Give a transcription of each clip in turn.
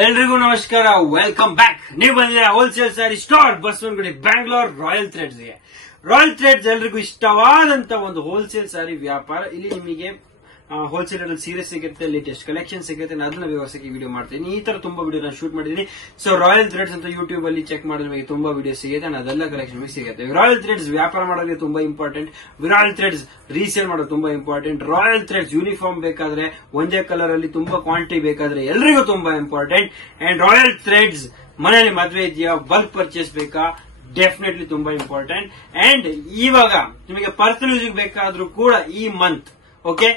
ಎಲ್ರಿಗೂ ನಮಸ್ಕಾರ, welcome back. ನೀವು ಬಂದಿದ್ದೀರಾ wholesale saree store Basavanagudi Bangalore Royal Threads ಗೆ. ರಾಯಲ್ ಥ್ರೆಡ್ಸ್ ಎಲ್ರಿಗೂ ಇಷ್ಟವಾದಂತ ಒಂದು ಹೋಲ್ಸೇಲ್ ಸ್ಯಾರಿ ವ್ಯಾಪಾರ. ಇಲ್ಲಿ ನಿಮಗೆ ಹೋಲ್ಸೇಲ್ ಅಲ್ಲಿ ಸೀರೆ ಸಿಗುತ್ತೆ, ಲೇಟೆಸ್ಟ್ ಕಲೆಕ್ಷನ್ ಸಿಗುತ್ತೆ. ನಾನು ಅದನ್ನ ವ್ಯವಸ್ಥೆಗೆ ವಿಡಿಯೋ ಮಾಡ್ತೀನಿ. ಈ ತರ ತುಂಬಾ ವಿಡಿಯೋ ನಾನು ಶೂಟ್ ಮಾಡಿದ್ದೀನಿ. ಸೊ ರಾಯಲ್ ಥ್ರೆಡ್ಸ್ ಅಂತ ಯೂಟ್ಯೂಬ್ ಅಲ್ಲಿ ಚೆಕ್ ಮಾಡಿದ್ರೆ ನಿಮಗೆ ತುಂಬಾ ವಿಡಿಯೋ ಸಿಗುತ್ತೆ, ಅದೆಲ್ಲ ಕಲೆಕ್ಷನ್ ಸಿಗುತ್ತೆ. ರಾಯಲ್ ಥ್ರೆಡ್ಸ್ ವ್ಯಾಪಾರ ಮಾಡೋರಿಗೆ ತುಂಬಾ ಇಂಪಾರ್ಟೆಂಟ್. ರಾಯಲ್ ಥ್ರೆಡ್ಸ್ ರೀಸೇಲ್ ಮಾಡೋದು ತುಂಬಾ ಇಂಪಾರ್ಟೆಂಟ್. ರಾಯಲ್ ಥ್ರೆಡ್ಸ್ ಯೂನಿಫಾರ್ಮ್ ಬೇಕಾದ್ರೆ, ಒಂದೇ ಕಲರ್ ಅಲ್ಲಿ ತುಂಬಾ ಕ್ವಾಂಟಿಟಿ ಬೇಕಾದ್ರೆ ಎಲ್ರಿಗೂ ತುಂಬಾ ಇಂಪಾರ್ಟೆಂಟ್. ಅಂಡ್ ರಾಯಲ್ ಥ್ರೆಡ್ಸ್ ಮನೆಯಲ್ಲಿ ಮದುವೆ ಇದೆಯಾ, ಬಲ್ಕ್ ಪರ್ಚೇಸ್ ಬೇಕಾ, ಡೆಫಿನೆಟ್ಲಿ ತುಂಬಾ ಇಂಪಾರ್ಟೆಂಟ್. ಅಂಡ್ ಇವಾಗ ನಿಮಗೆ ಪರ್ಸನಲ್ ಯೂಸ್ ಬೇಕಾದ್ರೂ ಕೂಡ ಈ month okay,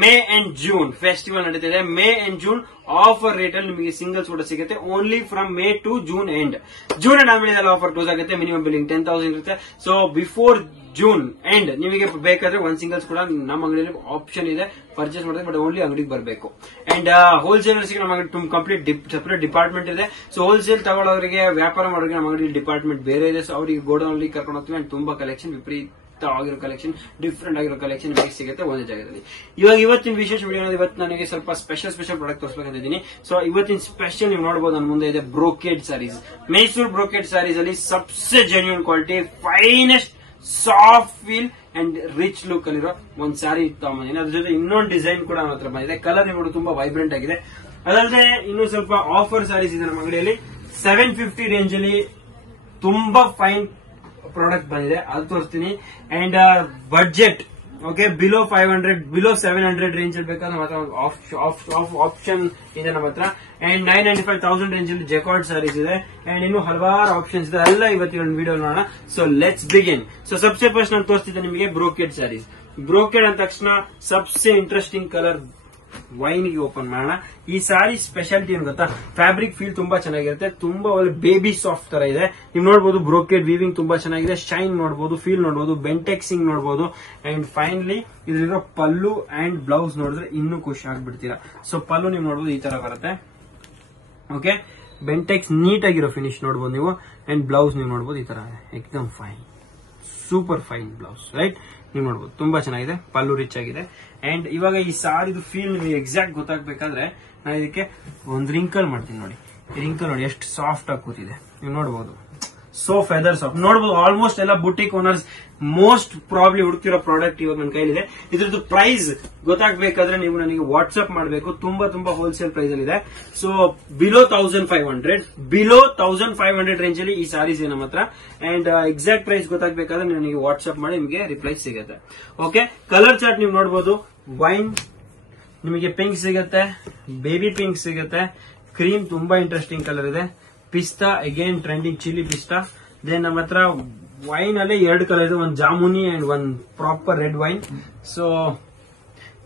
May and June festival ನಡೀತಿದೆ. May and June offer rate ಅಲ್ಲಿ ನಿಮಗೆ ಸಿಂಗಲ್ಸ್ ಕೂಡ ಸಿಗುತ್ತೆ. Only from May to June end. June end ಆದ್ಮೇಲೆ ಆಫರ್ ಕ್ಲೋಸ್ ಆಗುತ್ತೆ. ಮಿನಿಮಮ್ ಬಿಲ್ಲಿಂಗ್ 10,000 ಇರುತ್ತೆ. ಸೊ ಬಿಫೋರ್ ಜೂನ್ ಎಂಡ್ ನಿಮಗೆ ಬೇಕಾದ್ರೆ ಒಂದ್ ಸಿಂಗಲ್ಸ್ ಕೂಡ ನಮ್ಮ ಅಂಗಡಿಯಲ್ಲಿ ಆಪ್ಷನ್ ಇದೆ ಪರ್ಚೇಸ್ ಮಾಡಿದ್ರೆ, ಬಟ್ ಓನ್ಲಿ ಅಂಗಡಿಗೆ ಬರಬೇಕು. ಅಂಡ್ ಹೋಲ್ಸೇಲರ್ಸ್ ನಮ್ಮ ಅಂಗಡಿ ಕಂಪ್ಲೀಟ್ ಸೆಪರೇಟ್ ಡಿಪಾರ್ಟ್ಮೆಂಟ್ ಇದೆ. ಸೊ ಹೋಲ್ಸೇಲ್ ತಗೊಳ್ಳೋರಿಗೆ, ವ್ಯಾಪಾರ ಮಾಡೋರಿಗೆ ನಮ್ಮ ಅಂಗಡಿ ಡಿಪಾರ್ಟ್ಮೆಂಟ್ ಬೇರೆ ಇದೆ. ಸೊ ಅವರಿಗೆ ಗೋಡೌನ್ ಅಲ್ಲಿ ಕರ್ಕೊಂಡು ಹೋಗ್ತೀವಿ. ಅಂಡ್ ತುಂಬಾ ಕಲೆಕ್ಷನ್, ವಿಪರೀತ ಆಗಿರೋ ಕಲೆಕ್ಷನ್, ಡಿಫ್ರೆಂಟ್ ಆಗಿರೋ ಕಲೆಕ್ಷನ್ ನಿಮಗೆ ಸಿಗುತ್ತೆ ಒಂದೇ ಜಾಗದಲ್ಲಿ. ಇವತ್ತಿನ ವಿಶೇಷ ವಿಡಿಯೋ, ಇವತ್ತು ನನಗೆ ಸ್ವಲ್ಪ ಸ್ಪೆಷಲ್ ಪ್ರಾಡಕ್ಟ್ ತೋರಿಸಬೇಕಂತಿದ್ದೀನಿ. ಸೊ ಇವತ್ತಿನ ಸ್ಪೆಷಲ್ ನೀವು ನೋಡಬಹುದು, ನನ್ನ ಮುಂದೆ ಇದೆ brocade sarees. Mysuru brocade sarees ಅಲ್ಲಿ ಸಬ್ಸೆ genuine quality, finest soft feel and rich look ಅಲ್ಲಿರೋ ಒಂದ್ ಸ್ಯಾರಿ ತಗೊಂಡಿದ್ದೀನಿ. ಅದ್ರ ಜೊತೆ ಇನ್ನೊಂದು ಡಿಸೈನ್ ಕೂಡ ನನ್ನ ಹತ್ರ ಬಂದಿದೆ. ಕಲರ್ ನೀವು ತುಂಬಾ ವೈಬ್ರೆಂಟ್ ಆಗಿದೆ. ಅದಲ್ಲದೆ ಇನ್ನೂ ಸ್ವಲ್ಪ ಆಫರ್ ಸ್ಯಾರೀಸ್ ಇದೆ ನಮ್ಮ ಅಂಗಡಿಯಲ್ಲಿ. 750 ರೇಂಜ್ ಅಲ್ಲಿ ತುಂಬಾ ಫೈನ್ ಪ್ರಾಡಕ್ಟ್ ಬಂದಿದೆ, ಅದು ತೋರಿಸ್ತೀನಿ. And budget okay, below 500, below 700 range ಅಲ್ಲಿ ಬೇಕಾದ್ರೆ ನಮ್ಮ ಹತ್ರ ಆಪ್ಷನ್ ಇದೆ ನಮ್ಮ ಹತ್ರ. ಅಂಡ್ 995,000 ರೇಂಜ್ ಅಲ್ಲಿ ಜೆಕಾರ್ಡ್ ಸ್ಯಾರೀಸ್ ಇದೆ. ಅಂಡ್ ಇನ್ನು ಹಲವಾರು ಆಪ್ಷನ್ಸ್ ಇದೆ. ಎಲ್ಲ ಇವತ್ತಿನ ವಿಡಿಯೋ ನೋಡೋಣ. So let's begin. ಸೊ ಸಬ್ಸೆ ಫಸ್ಟ್ ನಾನು ತೋರಿಸ್ತಿದ್ದೆ ನಿಮಗೆ ಬ್ರೋಕೆಡ್ ಸ್ಯಾರೀಸ್. ಬ್ರೋಕೆಡ್ ಅಂದ ತಕ್ಷಣ ಸಬ್ಸೆ ಇಂಟ್ರೆಸ್ಟಿಂಗ್ ಕಲರ್ ವೈನ್ ಗೆ ಓಪನ್ ಮಾಡೋಣ. ಈ ಸಾರಿ ಸ್ಪೆಷಾಲಿಟಿ ಏನು ಗೊತ್ತಾ, ಫ್ಯಾಬ್ರಿಕ್ ಫೀಲ್ ತುಂಬಾ ಚೆನ್ನಾಗಿರುತ್ತೆ. ತುಂಬಾ ಒಳ್ಳೆ ಬೇಬಿ ಸಾಫ್ಟ್ ತರ ಇದೆ. ನೀವು ನೋಡಬಹುದು ಬ್ರೋಕೆಡ್ ವೀವಿಂಗ್ ತುಂಬಾ ಚೆನ್ನಾಗಿದೆ. ಶೈನ್ ನೋಡಬಹುದು, ಫೀಲ್ ನೋಡಬಹುದು, ಬೆಂಟೆಕ್ಸಿಂಗ್ ನೋಡಬಹುದು. ಅಂಡ್ ಫೈನಲಿ ಇದ್ರಿರೋ ಪಲ್ಲು ಅಂಡ್ ಬ್ಲೌಸ್ ನೋಡಿದ್ರೆ ಇನ್ನೂ ಖುಷಿ ಆಗ್ಬಿಡ್ತೀರಾ. ಸೊ ಪಲ್ಲು ನೀವು ನೋಡಬಹುದು ಈ ತರ ಬರುತ್ತೆ. ಓಕೆ, ಬೆಂಟೆಕ್ಸ್ ನೀಟ್ ಆಗಿರೋ ಫಿನಿಶ್ ನೋಡಬಹುದು ನೀವು. ಅಂಡ್ ಬ್ಲೌಸ್ ನೀವು ನೋಡಬಹುದು ಈ ತರ ಎಕ್ದಮ್ fine, super fine blouse, right? ನೀವು ನೋಡಬಹುದು ತುಂಬಾ ಚೆನ್ನಾಗಿದೆ. ಪಲ್ಲು ರಿಚ್ ಆಗಿದೆ. ಅಂಡ್ ಇವಾಗ ಈ ಸಾರಿದು ಫೀಲ್ ನಿಮಗೆ ಎಕ್ಸಾಕ್ಟ್ ಗೊತ್ತಾಗಬೇಕಾದ್ರೆ ನಾನು ಇದಕ್ಕೆ ಒಂದು ರಿಂಕಲ್ ಮಾಡ್ತೀನಿ. ನೋಡಿ, ರಿಂಕಲ್ ನೋಡಿ ಎಷ್ಟು ಸಾಫ್ಟ್ ಆಗಿ ಕೂತಿದೆ. ನೀವು ನೋಡಬಹುದು, ಸೋ ಫೆದರ್ ಸಾಫ್ಟ್ ನೋಡಬಹುದು. ಆಲ್ಮೋಸ್ಟ್ ಎಲ್ಲ ಬುಟಿಕ್ ಓನರ್ಸ್ ಮೋಸ್ಟ್ ಪ್ರಾಬ್ಲಿ ಹುಡುಕ್ತಿರೋ ಪ್ರಾಡಕ್ಟ್ ಇವಾಗ ನನ್ನ ಕೈಲಿದೆ. ಇದ್ರದ್ದು ಪ್ರೈಸ್ ಗೊತ್ತಾಗಬೇಕಾದ್ರೆ ನೀವು ನನಗೆ ವಾಟ್ಸ್ಆಪ್ ಮಾಡಬೇಕು. ತುಂಬಾ ಹೋಲ್ಸೇಲ್ ಪ್ರೈಸ್ ಅಲ್ಲಿ ಇದೆ. ಸೊ ಬಿಲೋ 1500 ರೇಂಜ್ ಅಲ್ಲಿ ಈ ಸಾರೀಸ್ ಇದೆ ನಮ್ಮ ಹತ್ರ. ಅಂಡ್ ಎಕ್ಸಾಕ್ಟ್ ಪ್ರೈಸ್ ಗೊತ್ತಾಗಬೇಕಾದ್ರೆ ನನಗೆ ವಾಟ್ಸ್ಆಪ್ ಮಾಡಿ ನಿಮಗೆ ರಿಪ್ಲೈ ಸಿಗುತ್ತೆ. ಓಕೆ, ಕಲರ್ ಚಾರ್ಟ್ ನೀವು ನೋಡಬಹುದು. ವೈನ್ ನಿಮಗೆ ಪಿಂಕ್ ಸಿಗುತ್ತೆ, ಬೇಬಿ ಪಿಂಕ್ ಸಿಗುತ್ತೆ, ಕ್ರೀಮ್ ತುಂಬಾ ಇಂಟ್ರೆಸ್ಟಿಂಗ್ ಕಲರ್ ಇದೆ, pista again trending chilli pista. Then ನಮ್ಮ ಹತ್ರ ವೈನ್ ಅಲ್ಲಿ 2 ಕಲರ್ ಇದೆ, ಒಂದು ಜಾಮೂನಿ ಅಂಡ್ ಒಂದು ಪ್ರಾಪರ್ ರೆಡ್ ವೈನ್. ಸೊ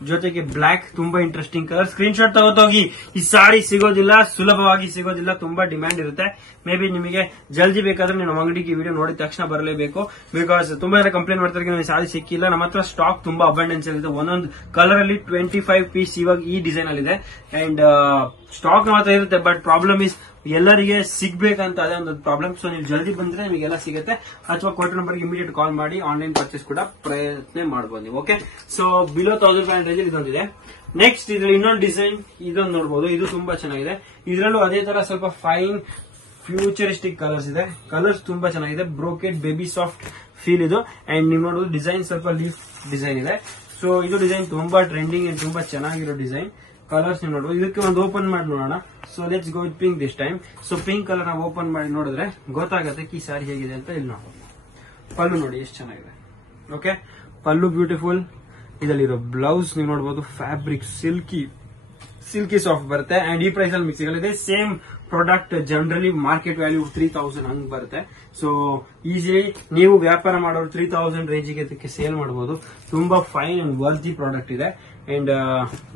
ಜೊತೆಗೆ ಬ್ಲಾಕ್, ತುಂಬಾ ಇಂಟ್ರೆಸ್ಟಿಂಗ್ ಕಲರ್. ಸ್ಕ್ರೀನ್ ಶಾಟ್ ತಗೋತೋಗಿ. ಈ ಸಾರಿ ಸಿಗೋದಿಲ್ಲ, ಸುಲಭವಾಗಿ ಸಿಗೋದಿಲ್ಲ, ತುಂಬಾ ಡಿಮ್ಯಾಂಡ್ ಇರುತ್ತೆ. ಮೇ ಬಿ ನಿಮಗೆ ಜಲ್ದಿ ಬೇಕಾದ್ರೆ ನೀವು ನಮ್ಮ ಅಂಗಡಿಗೆ ವಿಡಿಯೋ ನೋಡಿದ ತಕ್ಷಣ ಬರಲೇಬೇಕು. ಬಿಕಾಸ್ ತುಂಬಾ ಜನ ಕಂಪ್ಲೇಂಟ್ ಮಾಡ್ತಾರೆ, ನನಗೆ ಸಾರಿ ಸಿಕ್ಕಿಲ್ಲ. ನಮ್ಮ ಹತ್ರ ಸ್ಟಾಕ್ ತುಂಬಾ ಅಬಂಡೆನ್ಸ್ ಇದೆ. ಒಂದೊಂದು ಕಲರ್ ಅಲ್ಲಿ 25 ಪೀಸ್ ಇವಾಗ ಈ ಡಿಸೈನ್ ಅಲ್ಲಿ ಇದೆ. ಅಂಡ್ ಸ್ಟಾಕ್ ಮಾತ್ರ ಇರುತ್ತೆ, ಬಟ್ ಪ್ರಾಬ್ಲಮ್ ಇಸ್ ಎಲ್ಲರಿಗೆ ಸಿಗ್ಬೇಕಂತ ಅದೇ ಒಂದು ಪ್ರಾಬ್ಲಮ್. ಸೊ ನೀವು ಜಲ್ದಿ ಬಂದ್ರೆ ನಿಮಗೆಲ್ಲ ಸಿಗುತ್ತೆ. ಅಥವಾ ಕೊಟ್ಟ ನಂಬರ್ಗೆ ಇಮಿಡಿಯೇಟ್ ಕಾಲ್ ಮಾಡಿ ಆನ್ಲೈನ್ ಪರ್ಚೇಸ್ ಕೂಡ ಪ್ರಯತ್ನ ಮಾಡಬಹುದು ನೀವು. Okay, so below 1500 ಇದೊಂದಿದೆ. ನೆಕ್ಸ್ಟ್ ಇದ್ರಲ್ಲಿ ಇನ್ನೊಂದು ಡಿಸೈನ್, ಇದೊಂದು ನೋಡಬಹುದು. ಇದು ತುಂಬಾ ಚೆನ್ನಾಗಿದೆ. ಇದರಲ್ಲೂ ಅದೇ ತರ ಸ್ವಲ್ಪ ಫೈನ್ ಫ್ಯೂಚರಿಸ್ಟಿಕ್ ಕಲರ್ಸ್ ಇದೆ. ಕಲರ್ಸ್ ತುಂಬಾ ಚೆನ್ನಾಗಿದೆ. ಬ್ರೋಕೆಡ್ ಬೇಬಿ ಸಾಫ್ಟ್ ಫೀಲ್ ಇದು. ಅಂಡ್ ನೀವು ನೋಡಬಹುದು ಡಿಸೈನ್ ಸ್ವಲ್ಪ ಲೀಫ್ ಡಿಸೈನ್ ಇದೆ. ಸೊ ಇದು ಡಿಸೈನ್ ತುಂಬಾ ಟ್ರೆಂಡಿಂಗ್ ಅಂಡ್ ತುಂಬಾ ಚೆನ್ನಾಗಿರೋ ಡಿಸೈನ್. ಕಲರ್ಸ್ ನೀವು ನೋಡಬಹುದು. ಇದಕ್ಕೆ ಒಂದು ಓಪನ್ ಮಾಡಿ ನೋಡೋಣ. So let's go with pink this time. So pink colour ನಾವು ಓಪನ್ ಮಾಡಿ ನೋಡಿದ್ರೆ ಗೊತ್ತಾಗುತ್ತೆ ಈ ಸಾರಿ ಹೇಗಿದೆ ಅಂತ. ಇಲ್ಲಿ ನೋಡಬಹುದು ಪಲ್ಲು ನೋಡಿ ಎಷ್ಟು ಚೆನ್ನಾಗಿದೆ. ಓಕೆ, ಪಲ್ಲು ಬ್ಯೂಟಿಫುಲ್. ಇದರಲ್ಲಿರೋ ಬ್ಲೌಸ್ ನೀವು ನೋಡಬಹುದು, ಫ್ಯಾಬ್ರಿಕ್ ಸಿಲ್ಕಿ ಸಾಫ್ಟ್ ಬರುತ್ತೆ. ಅಂಡ್ ಈ ಪ್ರೈಸ್ ಅಲ್ಲಿ ಮಿಕ್ಸ್ ಸಿಗಲಿದೆ. Same product generally market value 3000 ಹಂಗ್ ಬರುತ್ತೆ. ಸೊ ಈಸಿಲಿ ನೀವು ವ್ಯಾಪಾರ ಮಾಡೋರು 3000 ರೇಂಜಿಗೆ ಇದಕ್ಕೆ ಸೇಲ್ ಮಾಡಬಹುದು. ತುಂಬಾ ಫೈನ್ ಅಂಡ್ ವರ್ತಿ ಪ್ರಾಡಕ್ಟ್ ಇದೆ. ಅಂಡ್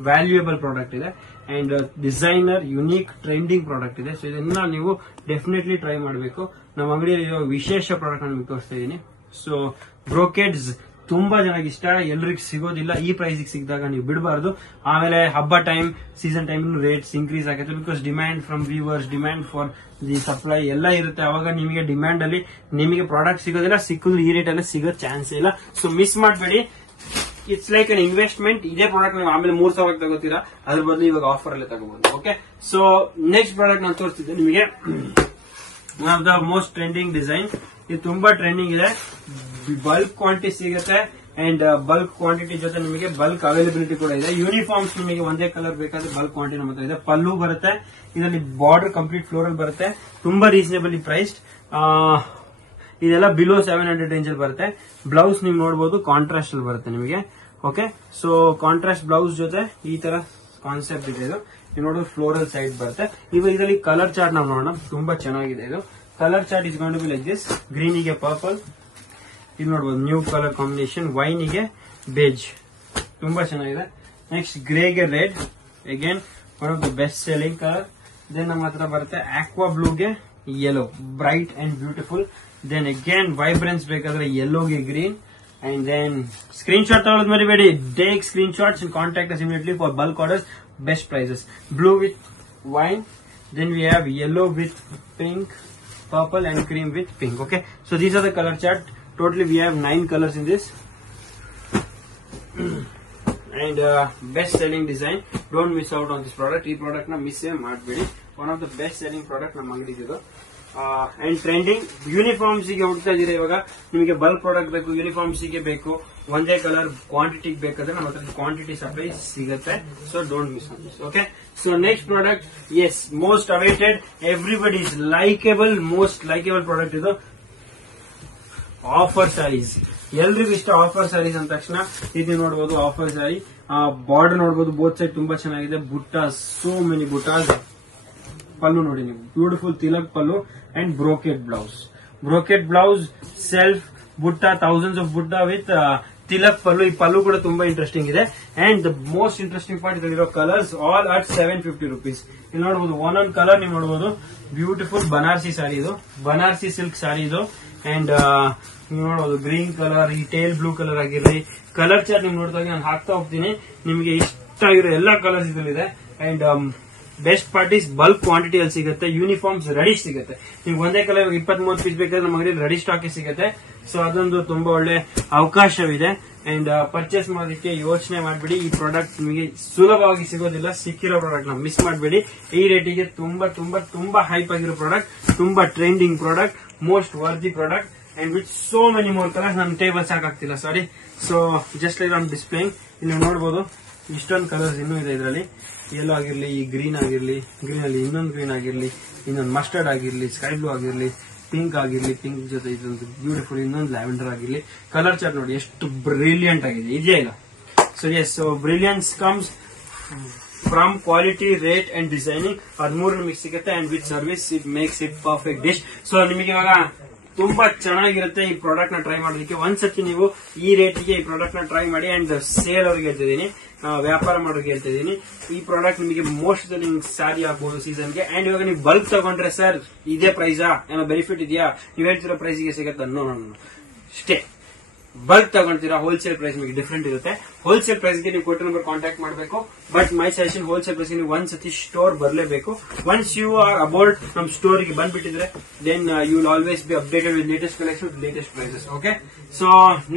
ವ್ಯಾಲ್ಯೂಯಬಲ್ ಪ್ರಾಡಕ್ಟ್ ಇದೆ. And designer unique trending product ಇದೆ. ಸೊ ಇದನ್ನ ನೀವು ಡೆಫಿನೆಟ್ಲಿ ಟ್ರೈ ಮಾಡಬೇಕು. ನಮ್ಮ ಅಂಗಡಿಯಲ್ಲಿ ಇರೋ ವಿಶೇಷ ಪ್ರಾಡಕ್ಟ್ ನಾನು ತೋರಿಸ್ತಾ ಇದ್ದೀನಿ. ಸೊ ಬ್ರೋಕೆಡ್ಸ್ ತುಂಬಾ ಜನಕ್ಕೆ ಇಷ್ಟ, ಎಲ್ರಿಗೂ ಸಿಗೋದಿಲ್ಲ. ಈ ಪ್ರೈಸ್ ಸಿಕ್ಕಿದಾಗ ನೀವು ಬಿಡಬಾರ್ದು. ಆಮೇಲೆ ಹಬ್ಬ time, season time rates increase ಆಗುತ್ತೆ. Because demand from viewers, demand for the supply ಎಲ್ಲ ಇರುತ್ತೆ. ಅವಾಗ ನಿಮಗೆ ಡಿಮ್ಯಾಂಡ್ ಅಲ್ಲಿ ನಿಮಗೆ ಪ್ರಾಡಕ್ಟ್ ಸಿಗೋದಿಲ್ಲ. ಸಿಕ್ಕಿದ್ರೆ ಈ ರೇಟ್ ಅಲ್ಲಿ ಸಿಗೋ ಚಾನ್ಸ್ ಇಲ್ಲ. ಸೊ ಮಿಸ್ ಮಾಡಬೇಡಿ. It's like an investment. ಇದೇ ಪ್ರಾಡಕ್ಟ್ ನೀವು ಆಮೇಲೆ 3,000 ತಗೋತೀರಾ, ಅದ್ರ ಬದಲು ಇವಾಗ ಆಫರ್ ಅಲ್ಲೇ ತಗೋಬಹುದು. ಓಕೆ, ಸೊ ನೆಕ್ಸ್ಟ್ ಪ್ರಾಡಕ್ಟ್ ನಾನು ತೋರಿಸ್ತಿದ್ದೆ ನಿಮಗೆ. One of the most trending design. ಇದು ತುಂಬಾ ಟ್ರೆಂಡಿಂಗ್ ಇದೆ. ಬಲ್ಕ್ ಕ್ವಾಂಟಿಟಿ ಸಿಗುತ್ತೆ ಅಂಡ್ ಬಲ್ಕ್ ಕ್ವಾಂಟಿಟಿ ಜೊತೆ ನಿಮಗೆ ಬಲ್ಕ್ ಅವೈಲಬಿಲಿಟಿ ಕೂಡ ಇದೆ. ಯೂನಿಫಾರ್ಮ್ಸ್ ನಿಮಗೆ ಒಂದೇ ಕಲರ್ ಬೇಕಾದ್ರೆ ಬಲ್ಕ್ ಕ್ವಾಂಟಿಟಿ ನಮ್ಮ ಹತ್ರ ಇದೆ. ಪಲ್ಲು ಬರುತ್ತೆ, ಇದರಲ್ಲಿ ಬಾರ್ಡರ್ ಕಂಪ್ಲೀಟ್ ಫ್ಲೋರಲ್ ಬರುತ್ತೆ, ತುಂಬಾ ರೀಸನೇಬಲಿ ಪ್ರೈಸ್ಡ್. ಇದೆಲ್ಲ ಬಿಲೋ 700 ರೇಂಜ್ ಅಲ್ಲಿ ಬರುತ್ತೆ. ಬ್ಲೌಸ್ ನೀವು ನೋಡಬಹುದು ಕಾಂಟ್ರಾಸ್ಟ್ ಅಲ್ಲಿ ಬರುತ್ತೆ ನಿಮಗೆ. ಓಕೆ, ಸೊ ಕಾಂಟ್ರಾಸ್ಟ್ ಬ್ಲೌಸ್ ಜೊತೆ ಈ ತರ ಕಾನ್ಸೆಪ್ಟ್ ಇದೆ. ಇದು ನೀವು ನೋಡೋದು ಫ್ಲೋರಲ್ ಸೈಡ್ ಬರುತ್ತೆ. ಇವಾಗ ಇದರಲ್ಲಿ ಕಲರ್ ಚಾರ್ಟ್ ನಾವು ನೋಡೋಣ, ತುಂಬಾ ಚೆನ್ನಾಗಿದೆ ಇದು. Colour chart is going to be like this. Green ಗೆ ಪರ್ಪಲ್, ಇದು ನೋಡಬಹುದು ನ್ಯೂ ಕಲರ್ ಕಾಂಬಿನೇಷನ್. ವೈನ್ ಗೆ ಬೇಜ್, ತುಂಬಾ ಚೆನ್ನಾಗಿದೆ. ನೆಕ್ಸ್ಟ್ ಗ್ರೇಗೆ red, again one of the best selling colour. Then ನಮ್ಮ ಹತ್ರ ಬರುತ್ತೆ ಆಕ್ವಾ ಬ್ಲೂಗೆ yellow, bright and beautiful. Then again vibrance ಬೇಕಾದ್ರೆ ಯೆಲ್ಲೋಗೆ ಗ್ರೀನ್. And then screenshot ತಗೊಳ್ಳೋದು ಮರಿಬೇಡಿ. Take screenshots and contact us immediately for bulk orders. Best prices. Blue with wine. Then we have yellow with pink, purple and cream with pink. Okay. So these are the color chart. Totally we have 9 colors in this. And best selling design. Don't miss out on this product. This product na miss ಮಾಡಬೇಡಿ. One of the best selling product ನಮ್ಮ ಅಂಗಡಿಗೆ ಇದು. And trending uniforms ಗೆ ಹುಡ್ತಾ ಇದೀರ. ಇವಾಗ ನಿಮಗೆ bulk product ಬೇಕು, uniforms ಗೆ ಬೇಕು, ಒಂದೇ ಕಲರ್ ಕ್ವಾಂಟಿಟಿ ಬೇಕಾದ್ರೆ ನಮ್ಮ ಹತ್ರ ಕ್ವಾಂಟಿಟಿ ಸಪ್ಲೈ ಸಿಗುತ್ತೆ. So don't miss on this. Okay, so next product, as most awaited, everybody is likeable, most likeable product ಇದು. ಆಫರ್ ಸ್ಯಾರೀಸ್, ಎಲ್ರಿಗೂ ಇಷ್ಟ ಆಫರ್ ಸ್ಯಾರೀಸ್ ಅಂದ ತಕ್ಷಣ ಇದು ನೋಡಬಹುದು. ಆಫರ್ ಸ್ಯಾರಿ ಬಾರ್ಡರ್ ನೋಡಬಹುದು, ಬೋತ್ ಸೈಡ್ ತುಂಬಾ ಚೆನ್ನಾಗಿದೆ. ಬುಟ್ಟಾಸ್, ಸೋ ಮೆನಿ ಬುಟ್ಟಾಸ್. ಪಲ್ಲು ನೋಡಿ ನೀವು, beautiful tilak pallu and brocade blouse. Brocade blouse, self ಬುಟ್ಟ, ಥೌಸಂಡ್ಸ್ ಆಫ್ ಬುಟ್ಟ ವಿತ್ ತಿಲಕ್ ಪಲ್ಲು. ಈ ಪಲ್ಲು ಕೂಡ ತುಂಬಾ ಇಂಟ್ರೆಸ್ಟಿಂಗ್ ಇದೆ. And the most interesting part ಇದರಲ್ಲಿರೋ ಕಲರ್ಸ್ ಆಲ್ ಅಟ್ 750 rupees. ಇಲ್ಲಿ ನೋಡಬಹುದು ಒಂದೊಂದು ಕಲರ್ ನೀವು ನೋಡಬಹುದು. ಬ್ಯೂಟಿಫುಲ್ ಬನಾರಸಿ ಸ್ಯಾರಿ ಇದು, ಬನಾರಸಿ ಸಿಲ್ಕ್ ಸ್ಯಾರಿ ಇದು. ಅಂಡ್ ನೀವು ನೋಡಬಹುದು ಗ್ರೀನ್ ಕಲರ್, ಈ ಟೇಲ್ ಬ್ಲೂ ಕಲರ್ ಆಗಿರ್ಲಿ. ಕಲರ್ ಚಾರ್ಟ್ ನೀವು ನೋಡಿದಾಗ ನಾನು ಹಾಕ್ತಾ ಹೋಗ್ತೀನಿ, ನಿಮಗೆ ಇಷ್ಟ ಆಗಿರೋ ಎಲ್ಲಾ ಕಲರ್ಸ್ ಇದರಲ್ಲಿದೆ. And best parties bulk quantity ಅಲ್ಲಿ ಸಿಗುತ್ತೆ. ಯೂನಿಫಾರ್ಮ್ಸ್ ರೆಡಿ ಸಿಗುತ್ತೆ. ನೀವು ಒಂದೇ ಕಲರ್ 20-30 ಪೀಸ್ ಬೇಕಾದ್ರೆ ನಮ್ಮ ಅಂಗಡಿಯಲ್ಲಿ ರೆಡಿ ಸ್ಟಾಕ್ ಸಿಗುತ್ತೆ. ಸೊ ಅದೊಂದು ತುಂಬಾ ಒಳ್ಳೆ ಅವಕಾಶವಿದೆ. ಅಂಡ್ ಪರ್ಚೇಸ್ ಮಾಡೋದಕ್ಕೆ ಯೋಚನೆ ಮಾಡಬೇಡಿ. ಈ ಪ್ರಾಡಕ್ಟ್ ನಿಮಗೆ ಸುಲಭವಾಗಿ ಸಿಗೋದಿಲ್ಲ. ಸಿಕ್ಕಿರೋ ಪ್ರಾಡಕ್ಟ್ ನ ಮಿಸ್ ಮಾಡಬೇಡಿ. ಈ ರೇಟಿಗೆ ತುಂಬಾ ತುಂಬಾ ತುಂಬಾ ಹೈಪ್ ಆಗಿರೋ ಪ್ರಾಡಕ್ಟ್, ತುಂಬಾ trending product, most worthy product and with so many more colours. ನನ್ನ ಟೇಬಲ್ ಸಾಕಾಗ್ತಿಲ್ಲ, sorry. So just like on displaying ಇಲ್ಲಿ ನೋಡಬಹುದು ಇಷ್ಟೊಂದು ಕಲರ್ಸ್ ಇನ್ನೂ ಇದೆ ಇದರಲ್ಲಿ. ಯೆಲ್ಲೋ ಆಗಿರ್ಲಿ, ಈ ಗ್ರೀನ್ ಆಗಿರ್ಲಿ, ಗ್ರೀನ್ ಅಲ್ಲಿ ಇನ್ನೊಂದು ಗ್ರೀನ್ ಆಗಿರ್ಲಿ, ಇನ್ನೊಂದು ಮಸ್ಟರ್ಡ್ ಆಗಿರ್ಲಿ, ಸ್ಕೈ ಬ್ಲೂ ಆಗಿರ್ಲಿ, ಪಿಂಕ್ ಆಗಿರ್ಲಿ, ಪಿಂಕ್ ಜೊತೆ ಇದೊಂದು ಬ್ಯೂಟಿಫುಲ್ ಇನ್ನೊಂದು ಲ್ಯಾವೆಂಡರ್ ಆಗಿರ್ಲಿ. ಕಲರ್ ಚಾರ್ಟ್ ನೋಡಿ ಎಷ್ಟು ಬ್ರಿಲಿಯಂಟ್ ಆಗಿದೆ, ಇದೆಯಾ ಇಲ್ಲ? So yes, so brilliance comes from quality, rate and designing. ಅದ್ಮೂರು ನಿಮಗೆ ಸಿಗುತ್ತೆ. And with service it makes it perfect dish. So ನಿಮಗೆ ಇವಾಗ ತುಂಬಾ ಚೆನ್ನಾಗಿರುತ್ತೆ ಈ ಪ್ರಾಡಕ್ಟ್ ನ ಟ್ರೈ ಮಾಡೋದಕ್ಕೆ. ಒಂದ್ಸತಿ ನೀವು ಈ ರೇಟಿಗೆ ಈ ಪ್ರಾಡಕ್ಟ್ ನ ಟ್ರೈ ಮಾಡಿ. ಅಂಡ್ ಸೇಲ್ ಅವ್ರಿಗೆ ಹೇಳ್ತಿದ್ದೀನಿ, ವ್ಯಾಪಾರ ಮಾಡೋರಿಗೆ ಹೇಳ್ತಿದ್ದೀನಿ, ಈ ಪ್ರಾಡಕ್ಟ್ ನಿಮಗೆ ಮೋಸ್ಟ್ ಸೆಲ್ಲಿಂಗ್ ಸ್ಯಾರಿ ಆಗ್ಬಹುದು ಸೀಸನ್ಗೆ. ಅಂಡ್ ಇವಾಗ ನೀವು ಬಲ್ಕ್ ತಗೊಂಡ್ರೆ ಸರ್ ಇದೇ ಪ್ರೈಸಾ, ಏನೋ ಬೆನಿಫಿಟ್ ಇದೆಯಾ, ನೀವು ಹೇಳ್ತಿರೋ ಪ್ರೈಸ್ಗೆ ಸಿಗುತ್ತೆ? ನೋ, ಅಷ್ಟೇ. ಬಲ್ಕ್ ತಗೊಂತೀರಾ ಹೋಲ್ಸೇಲ್ ಪ್ರೈಸ್ ನಿಮಗೆ ಡಿಫರೆಂಟ್ ಇರುತ್ತೆ. ಹೋಲ್ಸೇಲ್ ಪ್ರೈಸ್ಗೆ ನೀವು ಕೊಟ್ಟ ನಂಬರ್ ಕಾಂಟ್ಯಾಕ್ಟ್ ಮಾಡಬೇಕು. ಬಟ್ ಮೈ ಸಜೆಷನ್ ಹೋಲ್ಸೇಲ್ ಪ್ರೈಸ್ಗೆ ನೀವು ಒಂದ್ಸತಿ ಸ್ಟೋರ್ ಬರಲೇಬೇಕು. ಒನ್ಸ್ ಯು ಆರ್ ಅಬೌಟ್ ನಮ್ಮ ಸ್ಟೋರ್ಗೆ ಬಂದ್ಬಿಟ್ಟಿದ್ರೆ then you will always be updated with latest collection, latest prices. Okay, so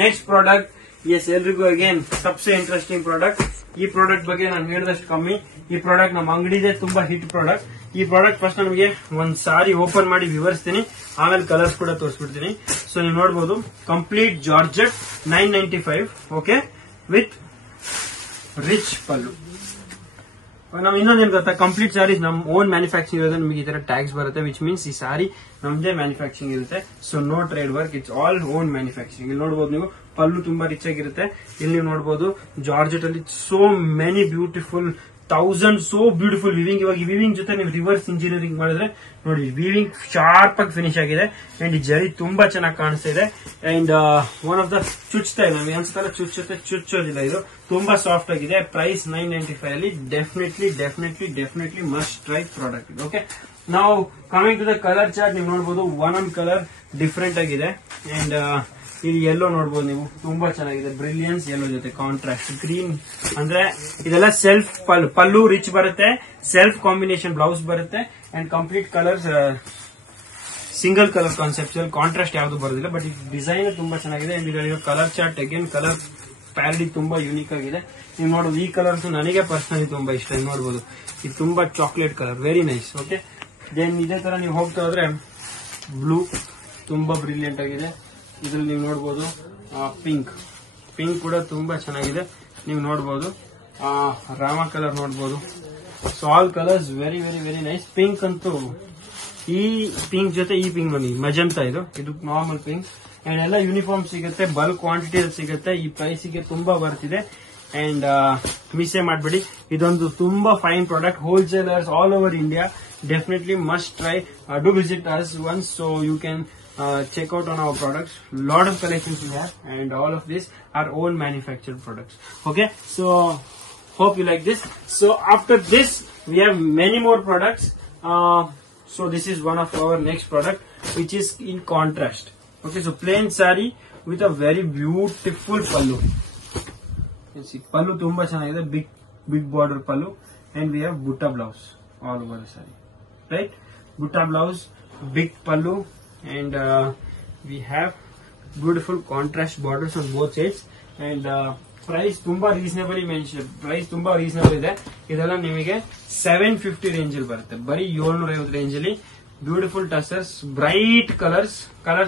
next product, yes ಎಲ್ರಿಗೂ ಅಗೇನ್ ಸಬ್ಸೆ ಇಂಟ್ರೆಸ್ಟಿಂಗ್ ಪ್ರಾಡಕ್ಟ್. ಈ ಪ್ರಾಡಕ್ಟ್ ಬಗ್ಗೆ ನಾನು ಹೇಳಿದಷ್ಟು ಕಮ್ಮಿ. ಈ ಪ್ರಾಡಕ್ಟ್ ನಮ್ಮ ಅಂಗಡಿದೆ ತುಂಬಾ ಹಿಟ್ ಪ್ರಾಡಕ್ಟ್. ಈ ಪ್ರಾಡಕ್ಟ್ ಫಸ್ಟ್ ನಮಗೆ ಒಂದ್ ಸಾರಿ ಓಪನ್ ಮಾಡಿ ವಿವರಿಸ್ತೀನಿ, ಆಮೇಲೆ ಕಲರ್ಸ್ ಕೂಡ ತೋರಿಸ್ಬಿಡ್ತೀನಿ. ಸೊ ನೀವು ನೋಡಬಹುದು complete georgette 995. Okay, with rich pallu. ನಾವು ಇನ್ನೊಂದೇನು ಗೊತ್ತಾ, ಕಂಪ್ಲೀಟ್ ಸಾರೀಸ್ ನಮ್ ಓನ್ ಮ್ಯಾನುಫ್ಯಾಕ್ಚರಿಂಗ್ ಇರೋದು. ನಿಮಗೆ ಈ ತರ ಟ್ಯಾಗ್ಸ್ ಬರುತ್ತೆ, ವಿಚ್ ಮೀನ್ಸ್ ಈ ಸಾರಿ ನಮ್ದೇ ಮ್ಯಾನುಫ್ಯಾಕ್ಚರಿಂಗ್ ಇರುತ್ತೆ. So no trade work, it's all own manufacturing. ಇಲ್ಲಿ ನೋಡಬಹುದು ನೀವು ಪಲ್ಲು ತುಂಬಾ ರಿಚ್ ಆಗಿರುತ್ತೆ. ಇಲ್ಲಿ ನೀವು ನೋಡಬಹುದು ಜಾರ್ಜೆಟ್ ಅಲ್ಲಿ so many beautiful, 1000 so beautiful viewing. ಇವಾಗ ಈ ವಿವಿಂಗ್ ಜೊತೆ ನೀವು ರಿವರ್ಸ್ ಇಂಜಿನಿಯರಿಂಗ್ ಮಾಡಿದ್ರೆ ನೋಡಿ, ವಿವಿಂಗ್ ಶಾರ್ಪ್ ಆಗಿ ಫಿನಿಶ್ ಆಗಿದೆ. ಅಂಡ್ ಈ ಜರಿ ತುಂಬಾ ಚೆನ್ನಾಗಿ ಕಾಣಿಸ್ತಾ ಇದೆ. ಅಂಡ್ ಒನ್ ಆಫ್ ದ ಚುಚ್ತಾ ಇದೆ, ನಮಗೆ ಅನ್ಸ್ತಾರ ಚುಚ್ಚುತ್ತೆ, ಚುಚ್ಚೋದಿಲ್ಲ. ಇದು ತುಂಬಾ ಸಾಫ್ಟ್ ಆಗಿದೆ. ಪ್ರೈಸ್ 995 ಅಲ್ಲಿ ಡೆಫಿನೆಟ್ಲಿ ಮಸ್ಟ್ ಟ್ರೈ ಪ್ರಾಡಕ್ಟ್ ಇದು. ಓಕೆ, ನಾವು coming to the colour chart, ನೀವು ನೋಡಬಹುದು ಒಂದೊಂದು ಕಲರ್ ಡಿಫರೆಂಟ್ ಆಗಿದೆ. ಅಂಡ್ ಇಲ್ಲಿ ಯೆಲ್ಲೋ ನೋಡಬಹುದು ನೀವು, ತುಂಬಾ ಚೆನ್ನಾಗಿದೆ. ಬ್ರಿಲಿಯನ್ಸ್ ಯೆಲ್ಲೋ ಜೊತೆ ಕಾಂಟ್ರಾಸ್ಟ್ ಗ್ರೀನ್. ಅಂದ್ರೆ ಇದೆಲ್ಲ ಸೆಲ್ಫ್ ಪಲ್ಲು ರಿಚ್ ಬರುತ್ತೆ, ಸೆಲ್ಫ್ ಕಾಂಬಿನೇಷನ್ ಬ್ಲೌಸ್ ಬರುತ್ತೆ. And complete colours single colour concept, contrast ಯಾವ್ದು ಬರೋದಿಲ್ಲ. ಬಟ್ ಈ ಡಿಸೈನ್ ತುಂಬಾ ಚೆನ್ನಾಗಿದೆ. ಅಂಡ್ ಇದರಲ್ಲಿ ಕಲರ್ ಚಾರ್ಟ್ ಅಗೇನ್ ಕಲರ್ ಪ್ಯಾರಡಿ ತುಂಬಾ ಯೂನಿಕ್ ಆಗಿದೆ. ನೀವು ನೋಡೋದು ಈ ಕಲರ್ಸ್ ನನಗೆ ಪರ್ಸನಲಿ ತುಂಬಾ ಇಷ್ಟ. ನೀವು ನೋಡಬಹುದು ಇದು ತುಂಬಾ chocolate colour, very nice. Okay, then ಇದೇ ತರ ನೀವು ಹೋಗ್ತಾ ಹೋದ್ರೆ ಬ್ಲೂ ತುಂಬಾ ಬ್ರಿಲಿಯಂಟ್ ಆಗಿದೆ. ಇದ್ರಲ್ಲಿ ನೀವು ನೋಡಬಹುದು ಪಿಂಕ್ ಕೂಡ ತುಂಬಾ ಚೆನ್ನಾಗಿದೆ. ನೀವು ನೋಡಬಹುದು ರಾಮ ಕಲರ್ ನೋಡಬಹುದು. So all colours very very very nice. Pink ಅಂತೂ ಈ ಪಿಂಕ್ ಜೊತೆ ಈ ಪಿಂಕ್ ಬನ್ನಿ ಮಜಂತಾ, ಇದು ನಾರ್ಮಲ್ ಪಿಂಕ್. ಅಂಡ್ ಎಲ್ಲ ಯೂನಿಫಾರ್ಮ್ ಸಿಗುತ್ತೆ, ಬಲ್ಕ್ ಕ್ವಾಂಟಿಟಿ ಸಿಗುತ್ತೆ. ಈ ಪ್ರೈಸಿಗೆ ತುಂಬಾ ಬರ್ತಿದೆ. ಅಂಡ್ ಮಿಸ್ಸೇ ಮಾಡಬೇಡಿ, ಇದೊಂದು ತುಂಬಾ fine product. Wholesalers all over India definitely must try. Do visit us once so you can check out on our products. Lot of collections we have, and all of this are own manufactured products. Okay, so hope you like this. So after this we have many more products. So this is one of our next product, which is in contrast. Okay, so plain saree with a very beautiful pallu. You see pallu tumba chennagide, big border pallu, and we have butta blouse all over the saree, right? Butta blouse, big pallu, and we have beautiful contrast borders on both sides. And price ತುಂಬಾ reasonable ಇದೆ. ಇದೆಲ್ಲ ನಿಮಗೆ 750 range ಅಲ್ಲಿ ಬರುತ್ತೆ, ಬರೀ 750 range ಅಲ್ಲಿ. Beautiful ಟಸರ್ಸ್, bright colour